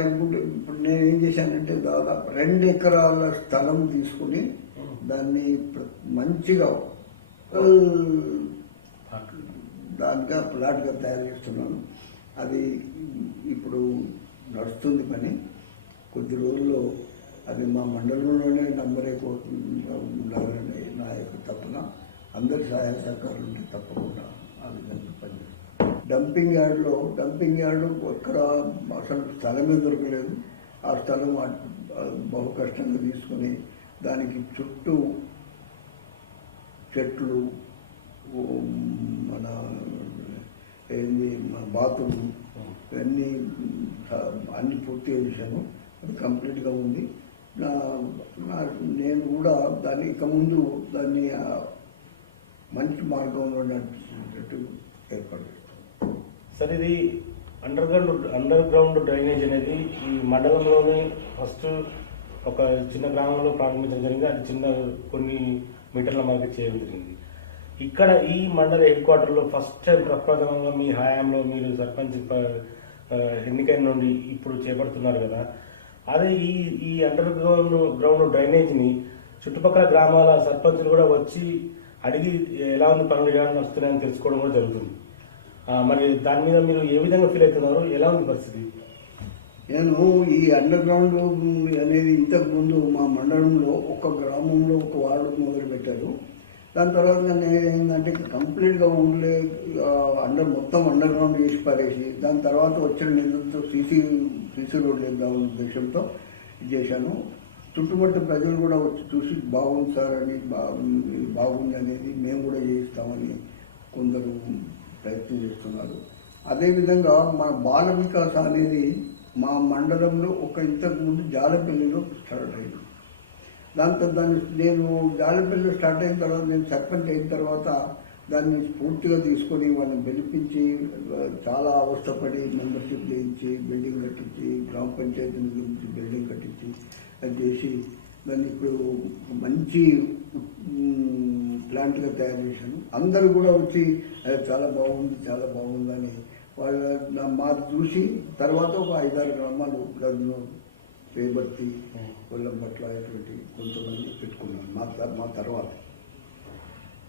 ఇప్పుడు నేను ఏం చేశానంటే దాదాపు 2 ఎకరాల స్థలం తీసుకుని దాన్ని మంచిగా దానిగా ప్లాట్గా తయారు చేస్తున్నాను. అది ఇప్పుడు నడుస్తుంది పని. కొద్ది రోజుల్లో అది మా మండలంలోనే నంబర్ ఎక్కువ ఉండాలని నా యొక్క తపన. అందరి సహాయ సహకారం ఉంటే తప్పకుండా ఆ విధంగా పనిచేస్తాను. డంపింగ్ యార్డు ఎక్కడ అసలు స్థలమే దొరకలేదు. ఆ స్థలం బహు కష్టంగా తీసుకుని దానికి చుట్టూ చెట్లు, మన బాతులు అన్ని పూర్తిగా చేశాను. అది కంప్లీట్గా ఉంది. నేను కూడా దాన్ని ఇక ముందు దాన్ని మంచి మార్గంలో నడిపించేటట్టు ఏర్పాటు చేస్తాను. సార్, ఇది అండర్ గ్రౌండ్ డ్రైనేజ్ అనేది ఈ మండలంలోనే ఫస్ట్ ఒక చిన్న గ్రామంలో ప్రారంభించడం జరిగింది. అది చిన్న కొన్ని మీటర్ల మార్కెట్ చేయడం జరిగింది. ఇక్కడ ఈ మండల హెడ్ క్వార్టర్లో ఫస్ట్ టైం ప్రప్రథమంగా మీ హయాంలో మీరు సర్పంచ్ ఎన్నికైన నుండి ఇప్పుడు చేపడుతున్నారు కదా, అదే ఈ అండర్ గ్రౌండ్ డ్రైనేజ్ని చుట్టుపక్కల గ్రామాల సర్పంచులు కూడా వచ్చి అడిగి ఎలా ఉంది, పనులు ఎలా వస్తున్నాయని తెలుసుకోవడం కూడా జరుగుతుంది. మరి దాని మీద మీరు ఏ విధంగా ఫీల్ అవుతున్నారు? ఎలా ఉంది పరిస్థితి? నేను ఈ అండర్ గ్రౌండ్ అనేది ఇంతకు ముందు మా మండలంలో ఒక గ్రామంలో ఒక వార్డు మొదలు పెట్టారు. దాని తర్వాత ఏంటంటే కంప్లీట్గా ఊళ్ళే మొత్తం అండర్ గ్రౌండ్ చేసి పారేసి దాని తర్వాత వచ్చిన నిధులతో సీసీ రోడ్లు వేద్దామనే ఉద్దేశంతో చేశాను. చుట్టుపక్కల ప్రజలు కూడా వచ్చి చూసి బాగుంది సార్ అని, బాగుంది అనేది మేము కూడా చేయిస్తామని కొందరు ప్రయత్నం చేస్తున్నారు. అదేవిధంగా మా బాల వికాస అనేది మా మండలంలో ఇంతకు ముందు జాలపల్లిలో స్టార్ట్ అయింది. నేను జాలపల్లిలో స్టార్ట్ అయిన తర్వాత, నేను సర్పంచ్ అయిన తర్వాత దాన్ని పూర్తిగా తీసుకొని వాళ్ళని పిలిపించి చాలా అవస్థపడి మెంబర్షిప్ చేయించి బిల్డింగ్ కట్టించి గ్రామ పంచాయతీ గురించి బిల్డింగ్ కట్టించి అది చేసి దాన్ని ఇప్పుడు మంచి ప్లాంట్గా తయారు చేశాను. అందరూ కూడా వచ్చి చాలా బాగుందని వాళ్ళ మాది చూసి తర్వాత ఒక 5-6 గ్రామాలు గదిలో పేబర్తి, కొల్లంపట్ల ఇటువంటి కొంతమంది పెట్టుకున్నాను మా తర్వాత.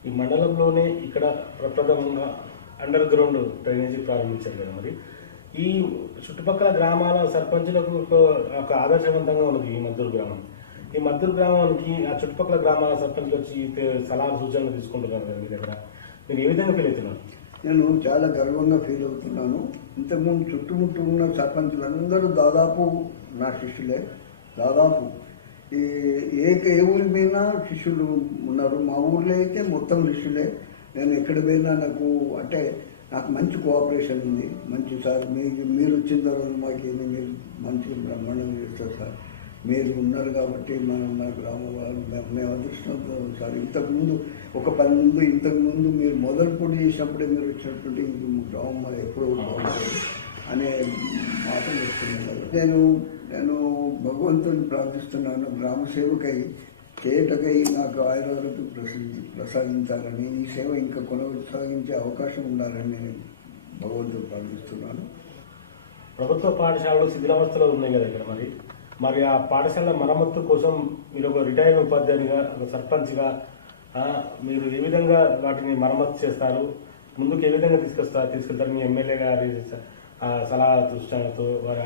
ఈ మండలంలోనే ఇక్కడ ప్రప్రథమంగా అండర్ గ్రౌండ్ డ్రైనేజీ ప్రారంభించారు కదా, మరి ఈ చుట్టుపక్కల గ్రామాల సర్పంచులకు ఒక ఆదర్శవంతంగా ఉన్నది ఈ మద్దూరు గ్రామం. ఈ మద్దూరు గ్రామానికి ఆ చుట్టుపక్కల గ్రామాల సర్పంచ్ వచ్చి సలహా సూచనలు తీసుకుంటున్నారు కదా మీ దగ్గర, మీరు ఏ విధంగా ఫీల్ అవుతున్నారు? నేను చాలా గర్వంగా ఫీల్ అవుతున్నాను. ఇంతకుముందు చుట్టుముట్టు ఉన్న సర్పంచులందరూ దాదాపు నా శిష్యులే. దాదాపు ఏ ఊరి పోయినా శిష్యులు ఉన్నారు. మా ఊర్లో అయితే మొత్తం శిష్యులే. నేను ఎక్కడ పోయినా నాకు మంచి కోఆపరేషన్ ఉంది. మంచి సార్ మీరు వచ్చిన తర్వాత మాకేమి మీరు మంచిగా బ్రహ్మాండంగా చేస్తారు సార్. మీరు ఉన్నారు కాబట్టి మన గ్రామంలో మేము అదృష్టంతో సార్. ఇంతకుముందు ఒక 10 ముందు ఇంతకుముందు మీరు మొదలు పొడి చేసినప్పుడే మీరు వచ్చినటువంటి గ్రామం ఎప్పుడూ బాగుంటుంది అనే మాట చెప్తున్నాను. నేను భగవంతుని ప్రార్థిస్తున్నాను, గ్రామ సేవకై కేటకై నాకు ఆయుర్వేదకు ప్రసాదించాలని, ఈ సేవ ఇంకా కొనసాగించే అవకాశం ఉండాలని నేను భగవంతుని ప్రార్థిస్తున్నాను. ప్రభుత్వ పాఠశాలలు శిథిలావస్థలో ఉన్నాయి కదా ఇక్కడ, మరి ఆ పాఠశాల మరమ్మత్తు కోసం మీరు ఒక రిటైర్డ్ ఉపాధ్యాయునిగా, ఒక సర్పంచ్గా మీరు ఏ విధంగా వాటిని మరమ్మతు చేస్తారు, ముందుకు ఏ విధంగా తీసుకెళ్తారు? మీ ఎమ్మెల్యే గారి సలహా దృష్టితో, వారి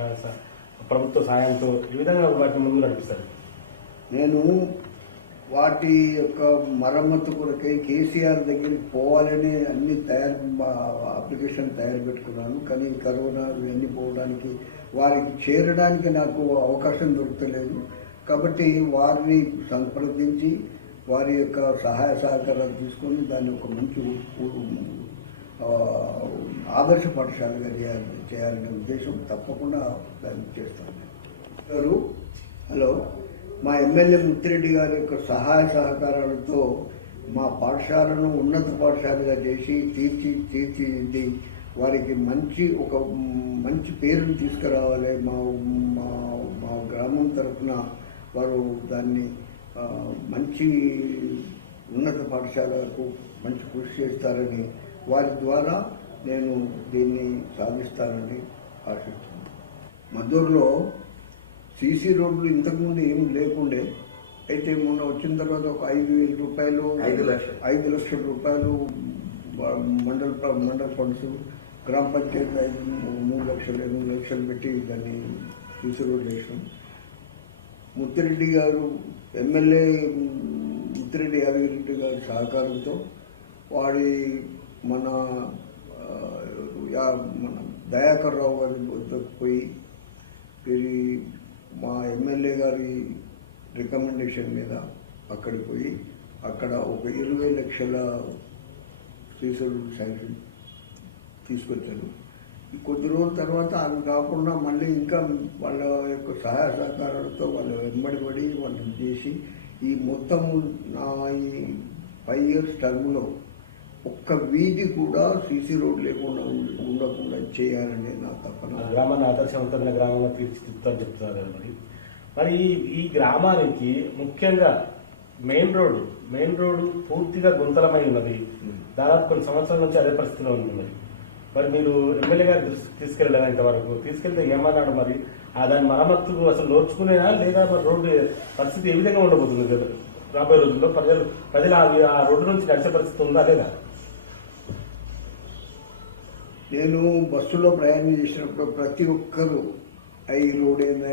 ప్రభుత్వ సాయంతో ఏ విధంగా వాటిని ముందు నడిపిస్తారు? నేను వాటి యొక్క మరమ్మతు కొరకై కేసీఆర్ దగ్గరికి పోవాలని అన్ని అప్లికేషన్ తయారు పెట్టుకున్నాను. కానీ కరోనా ఇవన్నీ పోవడానికి, వారికి చేరడానికి నాకు అవకాశం దొరకలేదు. కాబట్టి వారిని సంప్రదించి వారి యొక్క సహాయ సహకారాలు తీసుకొని దాన్ని ఒక మంచి ఆదర్శ పాఠశాలగా చేయాలనే ఉద్దేశం తప్పకుండా దాన్ని చేస్తాను. హలో, మా ఎమ్మెల్యే ముత్తిరెడ్డి గారి యొక్క సహాయ సహకారాలతో మా పాఠశాలను ఉన్నత పాఠశాలగా చేసి తీర్చిదిద్ది వారికి మంచి పేరును తీసుకురావాలి. మా గ్రామం తరఫున వారు దాన్ని మంచి ఉన్నత పాఠశాలకు మంచి కృషి చేస్తారని, వారి ద్వారా నేను దీన్ని సాధిస్తానని ఆశిస్తున్నాను. మద్దూరులో సీసీ రోడ్లు ఇంతకుముందు ఏమి లేకుండే. అయితే మొన్న వచ్చిన తర్వాత ఒక 5,000 రూపాయలు 5 లక్షల రూపాయలు మండల ఫండ్స్, గ్రామ పంచాయతీ 3 లక్షలు 8 లక్షలు పెట్టి దాన్ని సీసీ రోడ్లు వేసాం. ముత్తిరెడ్డి గారు ఎమ్మెల్యే ముత్తిరెడ్డి యాదగిరెడ్డి గారి సహకారంతో మన దయాకర్ రావు గారి వద్దకు పోయి మా ఎమ్మెల్యే గారి రికమెండేషన్ మీద అక్కడికి పోయి అక్కడ ఒక 20 లక్షల సీసీ శాంక్షన్ తీసుకొచ్చాను. కొద్ది రోజుల తర్వాత అవి కాకుండా మళ్ళీ ఇంకా వాళ్ళ యొక్క సహాయ సహకారాలతో వాళ్ళు వెంబడిపడి వాళ్ళు చేసి ఈ మొత్తం ఈ 5 years టర్మ్లో ఒక్క వీధి కూడా సీసీ రోడ్ లేకుండా ఉండకుండా చేయాలని నా తప్పన. గ్రామాన్ని ఆదర్శవంతమైన గ్రామంగా తీర్చిదిద్దుతారని చెప్తున్నారు. మరి ఈ గ్రామానికి ముఖ్యంగా మెయిన్ రోడ్డు పూర్తిగా గుంతలమై ఉన్నది. దాదాపు కొన్ని సంవత్సరాల నుంచి అదే పరిస్థితిలో ఉంది. మరి మీరు ఎమ్మెల్యే గారు తీసుకెళ్ళడం ఇంతవరకు తీసుకెళ్తే ఏమన్నాడు? మరి దాని మరమ్మతుకు అసలు నోచుకునేనా లేదా మరి రోడ్డు పరిస్థితి ఏ విధంగా ఉండబోతుంది రాబోయే రోజుల్లో? ప్రజలు ఆ రోడ్డు నుంచి నడిచే పరిస్థితి ఉందా లేదా? నేను బస్సులో ప్రయాణం చేసినప్పుడు ప్రతి ఒక్కరూ ఈ రోడ్ ఏందా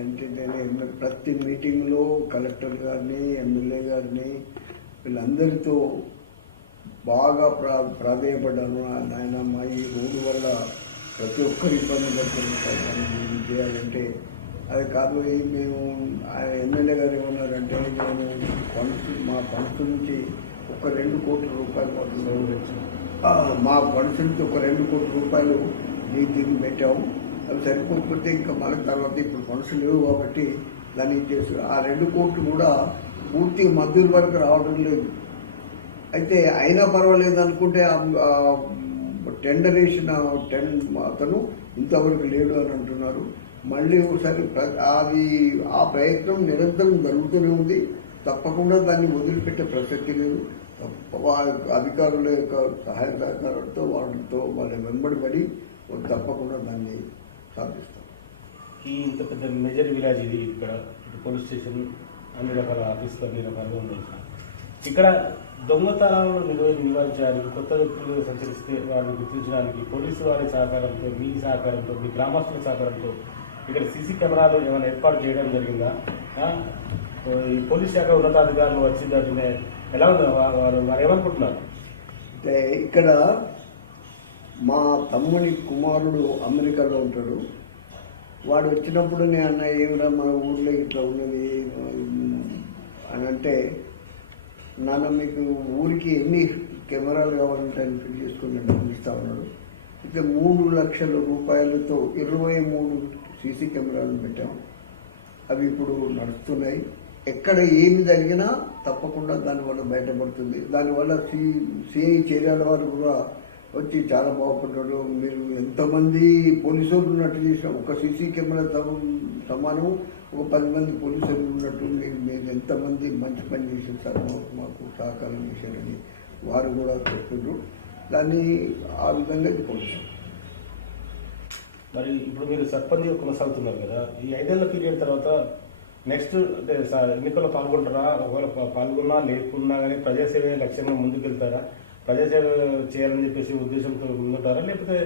అంటే నేను ప్రతి మీటింగ్లో కలెక్టర్ గారిని, ఎమ్మెల్యే గారిని, వీళ్ళందరితో బాగా ప్రాధేయపడ్డాను. నాయన మా ఈ రోడ్డు వల్ల ప్రతి ఒక్కరు ఇబ్బంది పడుతున్నారు చేయాలంటే. అది కాదు, మేము ఎమ్మెల్యే గారు ఏమన్నారంటే, నేను మా ఫండ్స్ నుంచి ఒక 2 కోట్ల రూపాయలు మా ఫండ్స్ నుంచి ఒక 2 కోట్ల రూపాయలు దీన్ని పెట్టాము. అవి సరిపోకపోతే ఇంకా మళ్ళీ తర్వాత ఇప్పుడు ఫండ్స్ లేవు కాబట్టి దాన్ని చేసి ఆ 2 కోట్లు కూడా పూర్తిగా మద్దూరు వరకు రావడం లేదు. అయితే అయినా పర్వాలేదు అనుకుంటే టెండర్ వేసిన అతను ఇంతవరకు లేడు అని అంటున్నారు. మళ్ళీ ఒకసారి ఆ ప్రయత్నం నిరంతరం జరుగుతూనే ఉంది. తప్పకుండా దాన్ని వదిలిపెట్టే ప్రసక్తి లేదు. అధికారుల యొక్క సహాయ సహకారాలతో వాళ్ళ వెంబడి పడి తప్పకుండా దాన్ని సాధిస్తాం. ఈ ఇంత పెద్ద మేజర్ విలేజ్ ఇది. ఇక్కడ పోలీస్ స్టేషన్, అన్ని రకాల ఆఫీసులు అన్ని రకాలుగా ఉన్నాయి. ఇక్కడ దొంగతనాలను నివారించడానికి, కొత్త వ్యక్తులు సంచరిస్తే వారిని గుర్తించడానికి పోలీసు వారి సహకారంతో, మీ సహకారంతో, మీ గ్రామస్తుల సహకారంతో ఇక్కడ సీసీ కెమెరాలు ఏమైనా ఏర్పాటు చేయడం జరిగిందా? ఈ పోలీస్ శాఖ ఉన్నతాధికారులు వచ్చి దాన్ని ఎలా ఉంది, వారు ఏమనుకుంటున్నారు? అంటే ఇక్కడ మా తమ్ముని కుమారుడు అమెరికాలో ఉంటాడు. వాడు వచ్చినప్పుడు నేను అన్న ఏమిరా మన ఊర్లో ఇట్లా ఉన్నది అని అంటే, నాన్న మీకు ఊరికి ఎన్ని కెమెరాలు కావాలంటే ఆయన ఫిల్ చేసుకుని డబ్బులు ఇస్తా ఉన్నాడు. అయితే 3 లక్షల రూపాయలతో 23 సీసీ కెమెరాలు పెట్టాం. అవి ఇప్పుడు నడుస్తున్నాయి. ఎక్కడ ఏమి జరిగినా తప్పకుండా దానివల్ల బయటపడుతుంది. దానివల్ల సిఐ చేరాల వారు కూడా వచ్చి చాలా బాగుపడ్డాడు. మీరు ఎంతమంది పోలీసులు ఉన్నట్టు చేసిన ఒక సీసీ కెమెరా సమానం ఒక 10 మంది పోలీసులు ఉన్నట్టు మీరు ఎంతమంది మంచి పని చేసిన సార్, మాకు సహకారం చేశారని వారు కూడా చెప్తున్నారు. దాన్ని ఆ విధంగా పోలీసు. మరి ఇప్పుడు మీరు సర్పంచ్ కొనసాగుతున్నారు కదా, ఈ 5 ఏళ్ల పీరియడ్ తర్వాత నెక్స్ట్ అంటే ఎన్నికల్లో పాల్గొంటారా? ఒకవేళ పాల్గొన్నా లేకున్నా కానీ ప్రజాసేవ లక్ష్యంగా ముందుకెళ్తారా? ప్రజాసేవ చేయాలని చెప్పేసి ఉద్దేశంతో ముందుంటారా, లేకపోతే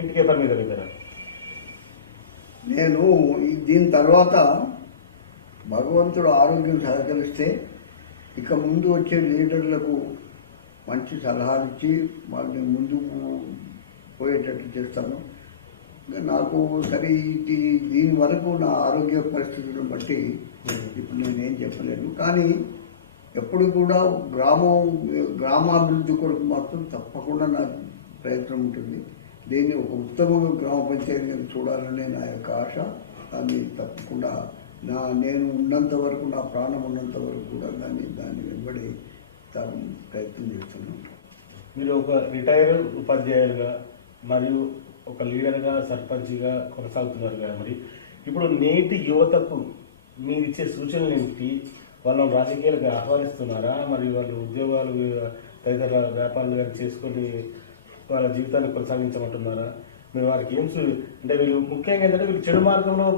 ఇంటికే పని మీద వెళ్తారా? నేను దీని తర్వాత భగవంతుడు ఆరోగ్యం సహకరిస్తే ఇక ముందు వచ్చే లీడర్లకు మంచి సలహాలు ఇచ్చి వాళ్ళని ముందుకు పోయేటట్లు చేస్తాను. నాకు సరే దీని వరకు నా ఆరోగ్య పరిస్థితులను బట్టి ఇప్పుడు నేనేం చెప్పలేను. కానీ ఎప్పుడు కూడా గ్రామాభివృద్ధి కొరకు మాత్రం తప్పకుండా నా ప్రయత్నం ఉంటుంది. దీన్ని ఒక ఉత్తమ గ్రామ పంచాయతీని చూడాలనే నా యొక్క ఆశ. దాన్ని తప్పకుండా నేను ఉన్నంత వరకు, నా ప్రాణం ఉన్నంత వరకు కూడా దాన్ని వెంబడి ప్రయత్నం చేస్తున్నాను. మీరు ఒక రిటైర్డ్ ఉపాధ్యాయులుగా మరియు ఒక లీడర్గా సర్పంచ్గా కొనసాగుతున్నారు కదా, మరి ఇప్పుడు నేటి యువతకు మీరు ఇచ్చే సూచనలు ఏంటి? వాళ్ళని రాజకీయాలకు ఆహ్వానిస్తున్నారా? మరి వాళ్ళు ఉద్యోగాలు తదితర వ్యాపారాలు కానీ చేసుకొని వాళ్ళ జీవితాన్ని కొనసాగించమంటున్నారా? మీరు వారికి ఏం అంటే వీళ్ళు ముఖ్యంగా ఏంటంటే వీళ్ళు చెడు మార్గంలో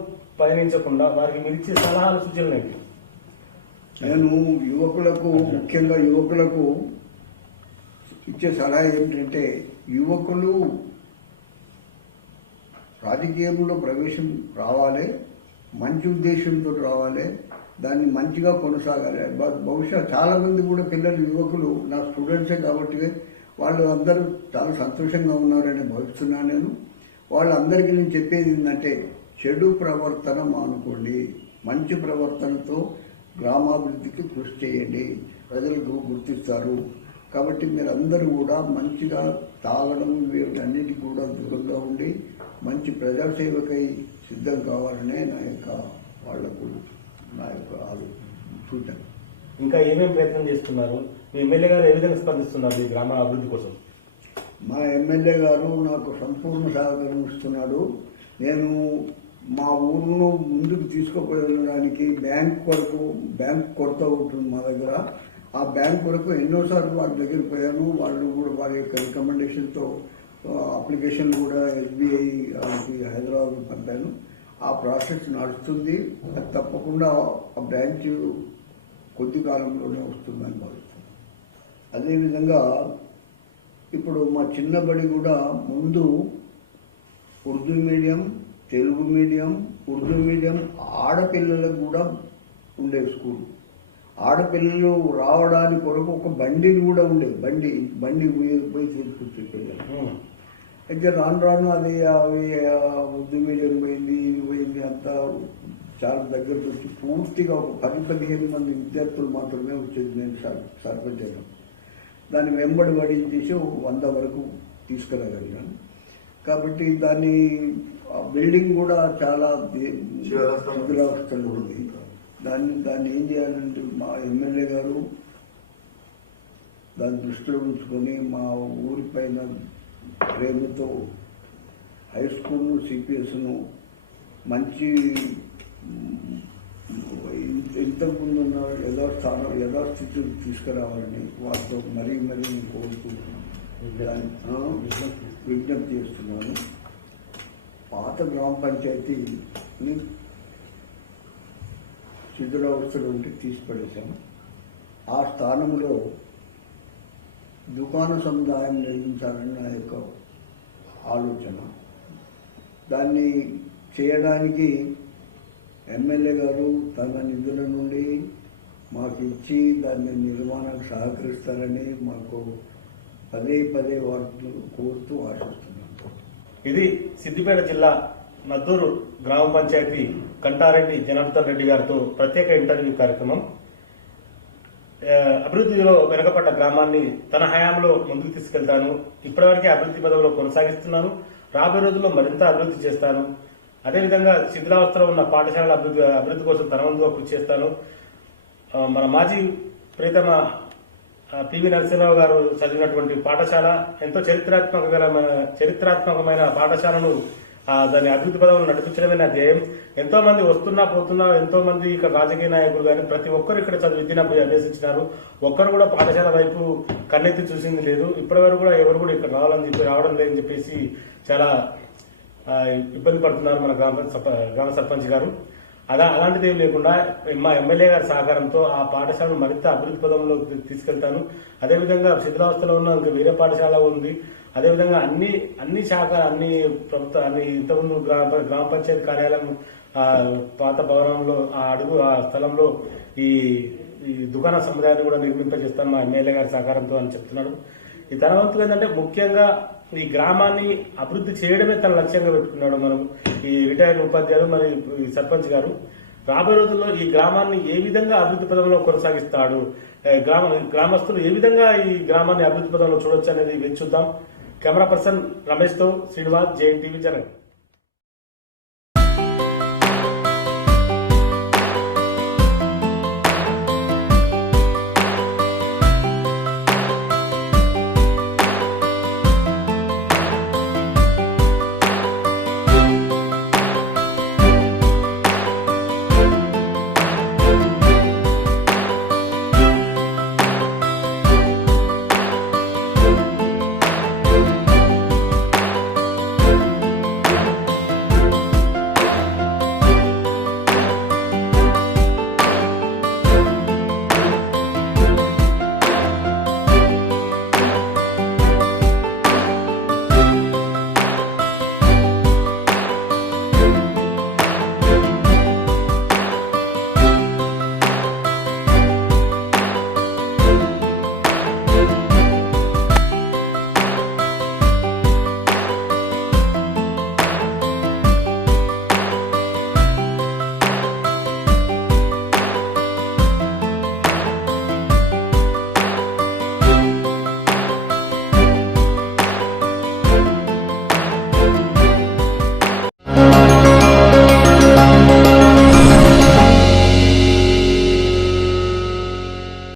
పయనించకుండా వారికి మీరు ఇచ్చే సలహాలు సూచనలు ఏంటి? నేను యువకులకు, ముఖ్యంగా యువకులకు ఇచ్చే సలహా ఏమిటంటే, యువకులు రాజకీయంలో ప్రవేశం రావాలి, మంచి ఉద్దేశంతో రావాలి, దాన్ని మంచిగా కొనసాగాలి. బహుశా చాలా మంది కూడా పిల్లలు, యువకులు నా స్టూడెంట్సే కాబట్టి వాళ్ళు అందరూ చాలా సంతోషంగా ఉన్నారని భావిస్తున్నాను నేను. వాళ్ళందరికీ నేను చెప్పేది ఏంటంటే, చెడు ప్రవర్తన మానుకోండి, మంచి ప్రవర్తనతో గ్రామాభివృద్ధికి కృషి చేయండి, ప్రజలకు గుర్తిస్తారు. కాబట్టి మీరందరూ కూడా మంచిగా తాగడం వీటన్నిటికీ కూడా దూరంగా ఉండి మంచి ప్రజాసేవకై సిద్ధం కావాలనే నా యొక్క సూచన. ఇంకా ఏమేమి ప్రయత్నం చేస్తున్నారు? మీ ఎమ్మెల్యే గారు ఏ విధంగా స్పందిస్తున్నారు ఈ గ్రామ అభివృద్ధి కోసం? మా ఎమ్మెల్యే గారు నాకు సంపూర్ణ సహకారం ఇస్తున్నాడు. నేను మా ఊరును ముందుకు తీసుకుపోయడానికి బ్యాంక్ కొరత ఉంటుంది మా దగ్గర. ఆ బ్యాంక్ కొరకు ఎన్నోసార్లు వాళ్ళ దగ్గరికి పోయాను. వాళ్ళు కూడా వారి యొక్క రికమెండేషన్తో అప్లికేషన్ కూడా SBI హైదరాబాద్ పంపాను. ఆ ప్రాసెస్ నడుస్తుంది. అది తప్పకుండా ఆ బ్రాంచ్ కొద్ది కాలంలోనే వస్తుందని భావిస్తాను. అదేవిధంగా ఇప్పుడు మా చిన్నబడి కూడా ముందు Urdu medium, Telugu medium, Urdu medium ఆడపిల్లలకు కూడా ఉండేవి స్కూల్. ఆడపిల్లలు రావడానికి కొరకు ఒక బండిని కూడా ఉండేది. బండి పోయి తీసుకొచ్చే పిల్లలు. అయితే రాను అది అవి ఉర్దూ మీడియం పోయింది, ఇది పోయింది, అంతా చాలా దగ్గరకు వచ్చి పూర్తిగా ఒక 10-15 మంది విద్యార్థులు మాత్రమే వచ్చేది. నేను సర్పంచ్ అయినా దాన్ని వెంబడి చేసి 100 వరకు తీసుకురాగలిగాను. కాబట్టి దాన్ని బిల్డింగ్ కూడా చాలా శిథిలావస్థలో ఉంది. దాన్ని ఏం చేయాలంటే మా ఎమ్మెల్యే గారు దాన్ని దృష్టిలో ఉంచుకొని మా ఊరి పైన ప్రేమతో హై స్కూల్ను, CPSను మంచి ఇంతకుముందు ఉన్న యథాస్థితికి తీసుకురావాలని వారితో మరీ కోరుకుంటున్నాను, విజ్ఞప్తి చేస్తున్నాను. పాత గ్రామ పంచాయతీని శిథిలావస్థలో ఉంటే తీసిపడేశాము. ఆ స్థానంలో దుకాణ సముదాయం నిర్మించాలని నా యొక్క ఆలోచన. దాన్ని చేయడానికి ఎమ్మెల్యే గారు తన నిధుల నుండి మాకు ఇచ్చి దాన్ని నిర్మాణానికి సహకరిస్తారని మాకు పదే పదే వార్తలు కోరుతూ ఆశిస్తున్నాను. ఇది సిద్దిపేట జిల్లా మద్దూరు గ్రామ పంచాయతీ కంటారెడ్డి జనార్దన్ రెడ్డి గారితో ప్రత్యేక ఇంటర్వ్యూ కార్యక్రమం. అభివృద్ధిలో వెనుకబడ్డ గ్రామాన్ని తన హయాంలో ముందుకు తీసుకెళ్తాను, ఇప్పటివరకే అభివృద్ధి పదంలో కొనసాగిస్తున్నాను, రాబోయే రోజుల్లో మరింత అభివృద్ధి చేస్తాను, అదేవిధంగా శిథిలావస్థలో ఉన్న పాఠశాలల అభివృద్ధి కోసం తన వంతుగా కృషి చేస్తాను. మన మాజీ ప్రీతమ పివి నరసింహరావు గారు చదివినటువంటి పాఠశాల ఎంతో చరిత్రాత్మకమైన పాఠశాలను దాని అభివృద్ధి పదంలో నడిపించడమే నా ధ్యేయం. ఎంతో మంది వస్తున్నా పోతున్నా, ఎంతో మంది ఇక్కడ రాజకీయ నాయకులు కానీ ప్రతి ఒక్కరు ఇక్కడ విద్యను అభ్యసించినారు. ఒక్కరు కూడా పాఠశాల వైపు కన్నెత్తి చూసింది లేదు. ఇప్పటి వరకు కూడా ఎవరు కూడా ఇక్కడ రావడం లేదని చెప్పేసి చాలా ఇబ్బంది పడుతున్నారు మన గ్రామ సర్పంచ్ గారు. అలాంటిది ఏం లేకుండా మా ఎమ్మెల్యే గారి సహకారంతో ఆ పాఠశాలను మరింత అభివృద్ధి పదంలో తీసుకెళ్తాను. అదేవిధంగా శిథిలావస్థలో ఉన్న ఇంకా వేరే పాఠశాల ఉంది. అదేవిధంగా అన్ని ప్రభుత్వ ఇంతకుముందు గ్రామ పంచాయతీ కార్యాలయం పాత భవనంలో ఆ స్థలంలో ఈ దుకాణ సముదాయాన్ని కూడా నిర్మింపజేస్తాను మా ఎమ్మెల్యే గారి సహకారంతో అని చెప్తున్నాడు. ఈ తర్వాత ఏంటంటే ముఖ్యంగా ఈ గ్రామాన్ని అభివృద్ధి చేయడమే తన లక్ష్యంగా పెట్టుకున్నాడు మనం ఈ రిటైర్డ్ ఉపాధ్యాయులు మరి ఈ సర్పంచ్ గారు. రాబోయే రోజుల్లో ఈ గ్రామాన్ని ఏ విధంగా అభివృద్ధి పదంలో కొనసాగిస్తాడు, గ్రామస్తులు ఏ విధంగా ఈ గ్రామాన్ని అభివృద్ధి పదంలో చూడొచ్చు అనేది వేచి చూద్దాం. కెమెరా పర్సన్ రమేష్ తో శ్రీనివాస్, జేఎన్టీవీ జనగం.